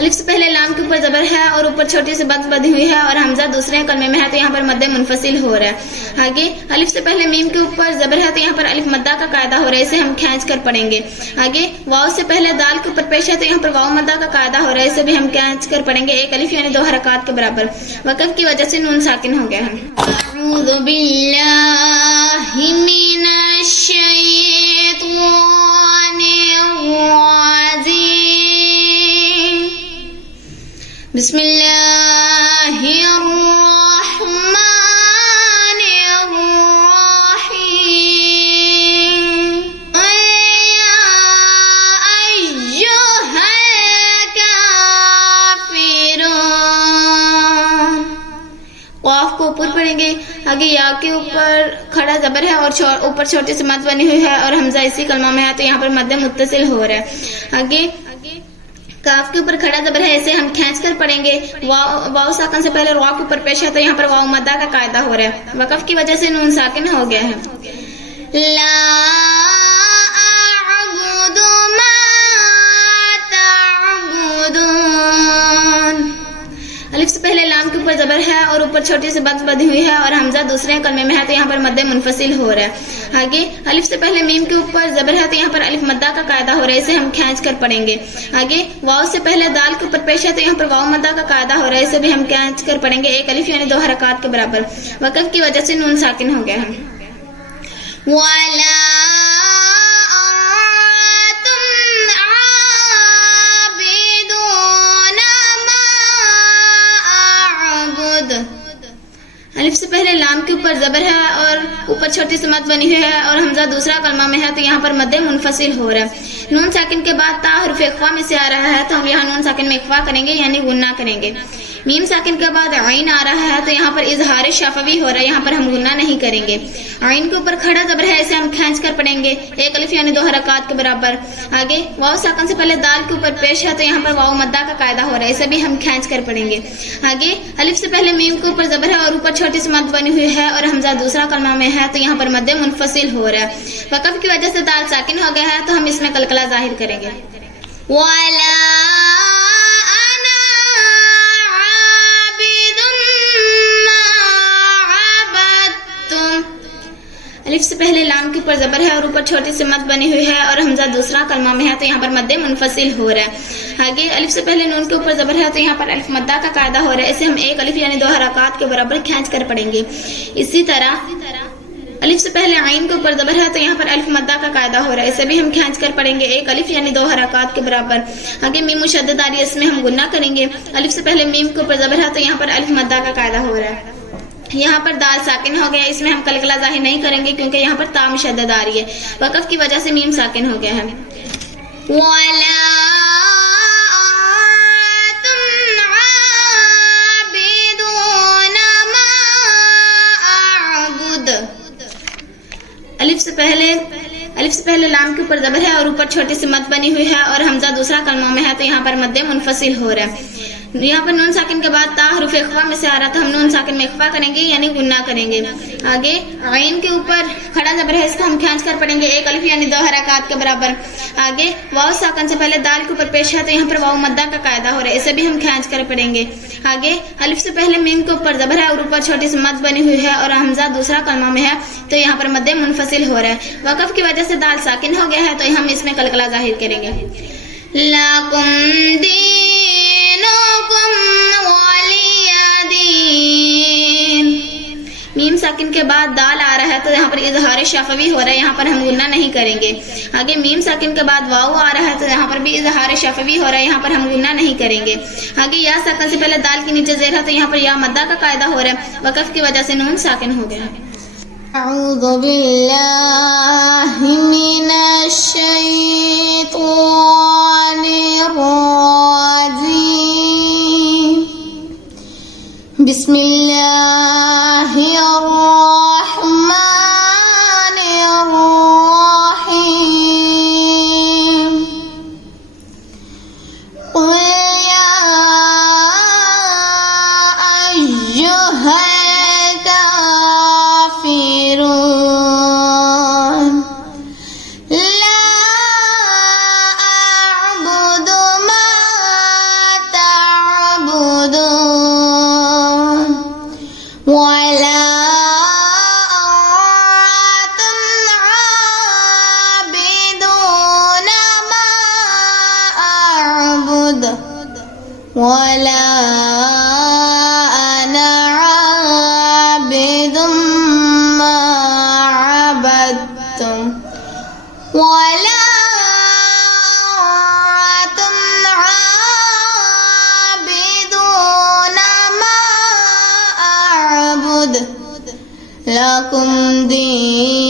الف سے پہلے لام کے اوپر زبر ہے اور اوپر چھوٹی سی بد بدھی ہوئی ہے اور حمزہ دوسرے کلمے میں ہے تو یہاں پر مد منفصل ہو رہا ہے. آگے الف سے پہلے میم کے اوپر زبر ہے تو یہاں پر الف مدہ کا قاعدہ ہو رہا ہے, اسے ہم کھینچ کر پڑھیں گے. آگے واو سے پہلے دال کے اوپر پیش ہے تو یہاں پر واو مدہ کا قاعدہ ہو رہا ہے, اسے بھی ہم کھینچ کر پڑھیں گے. ایک الف یعنی 2 حرکات کے برابر. وقف کی وجہ سے نون ساکن ہو گیا ہے. اعوذ باللہ من الشیطان الرجیم. بسم اللہ الرحمن الرحیم. یا ایھا الکافرون. قاف کو اوپر پڑھیں گے. آگے یا کے اوپر کھڑا زبر ہے اور اوپر چھوٹی سی مد بنی ہوئی ہے اور حمزہ اسی کلمہ میں ہے تو یہاں پر مد متصل ہو رہا ہے. آگے کاف کے اوپر کھڑا زبر ہے, اسے ہم کھینچ کر پڑھیں گے. واو ساکن سے پہلے را کے اوپر پیش ہے تو یہاں پر واو مدہ کا قاعدہ ہو رہا ہے. وقف کی وجہ سے نون ساکن ہو گیا ہے. لا اعبد ما تعبدون. الف سے پہلے لام کے اوپر زبر ہے اور اوپر چھوٹی سی بد بدھی ہوئی ہے اور حمزہ دوسرے کلمے میں ہے تو یہاں پر مد منفصل ہو رہا ہے. آگے الف سے پہلے میم کے اوپر زبر ہے تو یہاں پر الف مدہ کا قاعدہ ہو رہا ہے, اسے ہم کھینچ کر پڑھیں گے. آگے واو سے پہلے دال کے اوپر پیش ہے تو یہاں پر واو مدہ کا قاعدہ ہو رہا ہے, اسے بھی ہم کھینچ کر پڑھیں گے. ایک الف یعنی 2 حرکات کے برابر. وقف کی وجہ سے نون ساکن ہو گیا ہے. وَلَا الف سے پہلے لام کے اوپر زبر ہے اور اوپر چھوٹی سی مد بنی ہوئی ہے اور حمزہ دوسرا کلمہ میں ہے تو یہاں پر مد منفصل ہو رہا ہے. نون ساکن کے بعد تا حرف اخفا میں سے آ رہا ہے تو ہم یہاں نون ساکن میں اخفا کریں گے یعنی غنہ کریں گے. میم ساکن کے بعد عین آ رہا ہے تو یہاں پر اظہار شفوی ہو رہا ہے, یہاں پر ہم غنہ نہیں کریں گے. عین کے اوپر کھڑا زبر ہے, اسے ہم کھینچ کر پڑھیں گے. ایک الف یعنی 2 حرکات کے برابر. آگے واو ساکن سے پہلے دال کے اوپر پیش ہے تو یہاں پر واو مدہ کا قاعدہ ہو رہا ہے, اسے بھی ہم کھینچ کر پڑھیں گے. آگے الف سے پہلے میم کے اوپر زبر ہے اور اوپر چھوٹی سی مد بنی ہوئی ہے اور حمزہ دوسرا کلمہ میں ہے تو یہاں پر مد منفصل ہو رہا ہے. وقف کی وجہ سے دال ساکن ہو گیا ہے تو ہم اس میں قلقلہ ظاہر کریں گے. وَلَا الف سے پہلے لام کے اوپر زبر ہے اور اوپر چھوٹی سی مد بنی ہوئی ہے اور حمزہ دوسرا کلمہ میں ہے تو یہاں پر مد منفصل ہو رہا ہے. آگے الف سے پہلے نون کے اوپر زبر ہے تو یہاں پر الف مدہ کا قاعدہ ہو رہا ہے, اسے ہم ایک الف یعنی 2 حرکات کے برابر کھینچ کر پڑھیں گے. اسی طرح الف سے پہلے عین کے اوپر زبر ہے تو یہاں پر الف مدہ کا قاعدہ ہو رہا ہے, اسے بھی ہم کھینچ کر پڑھیں گے. ایک الف یعنی 2 حرکات کے برابر. آگے میم مشدد آ رہی ہے, اس میں ہم غنہ کریں گے. الف سے پہلے میم کے اوپر زبر ہے تو یہاں پر الف مدہ کا قاعدہ ہو رہا ہے. یہاں پر دال ساکن ہو گیا, اس میں ہم قلقلہ ظاہر نہیں کریں گے کیونکہ یہاں پر تا مشدد آ رہی ہے. وقف کی وجہ سے میم ساکن ہو گیا ہے. وَلَا الف سے پہلے لام کے اوپر زبر ہے اور اوپر چھوٹی سی مد بنی ہوئی ہے اور حمزہ دوسرا کلمہ میں ہے تو یہاں پر مد منفصل ہو رہا ہے. یہاں پر نون ساکن کے بعد تا حرف اخفا میں سے آ رہا تو ہم نون ساکن میں اخفا کریں گے یعنی غنہ کریں گے. آگے عین کے اوپر کھڑا زبر ہے, اس کو ہم کھینچ کر پڑھیں گے. ایک الف یعنی 2 حرکات کے برابر. آگے واو ساکن سے پہلے دال کے اوپر پیش ہے تو یہاں پر واو مدہ کا قاعدہ ہو رہا ہے, اسے بھی ہم کھینچ کر پڑھیں گے. آگے الف سے پہلے میم کے اوپر زبر ہے اور اوپر چھوٹی سی مد بنی ہوئی ہے اور حمزہ دوسرا کلمہ میں ہے تو یہاں پر مد منفصل ہو رہا ہے. وقف کی وجہ سے دال ساکن ہو گیا ہے تو ہم اس میں قلقلہ ظاہر کریں گے. لَكُمْ دِينُكُمْ وَلِيَ دِينِ. میم ساکن کے بعد دال آ رہا ہے تو یہاں پر اظہار شفوی ہو رہا ہے, یہاں پر ہم غنہ نہیں کریں گے. آگے میم ساکن کے بعد واو آ رہا ہے تو یہاں پر بھی اظہار شفوی ہو رہا ہے, یہاں پر ہم غنہ نہیں کریں گے. آگے یا ساکن سے پہلے دال کے نیچے زیر ہے تو یہاں پر یا مدہ کا قاعدہ ہو رہا ہے. وقف کی وجہ سے نون ساکن ہو گیا. اعوذ باللہ من الشیطان الرجیم. بسم اللہ الرحمن الرحیم. قل یا ایھا الکافرون. لا اعبد ما ولا أنا عابد ما عبدتم ولا أنتم عابدون ما أعبد لكم دين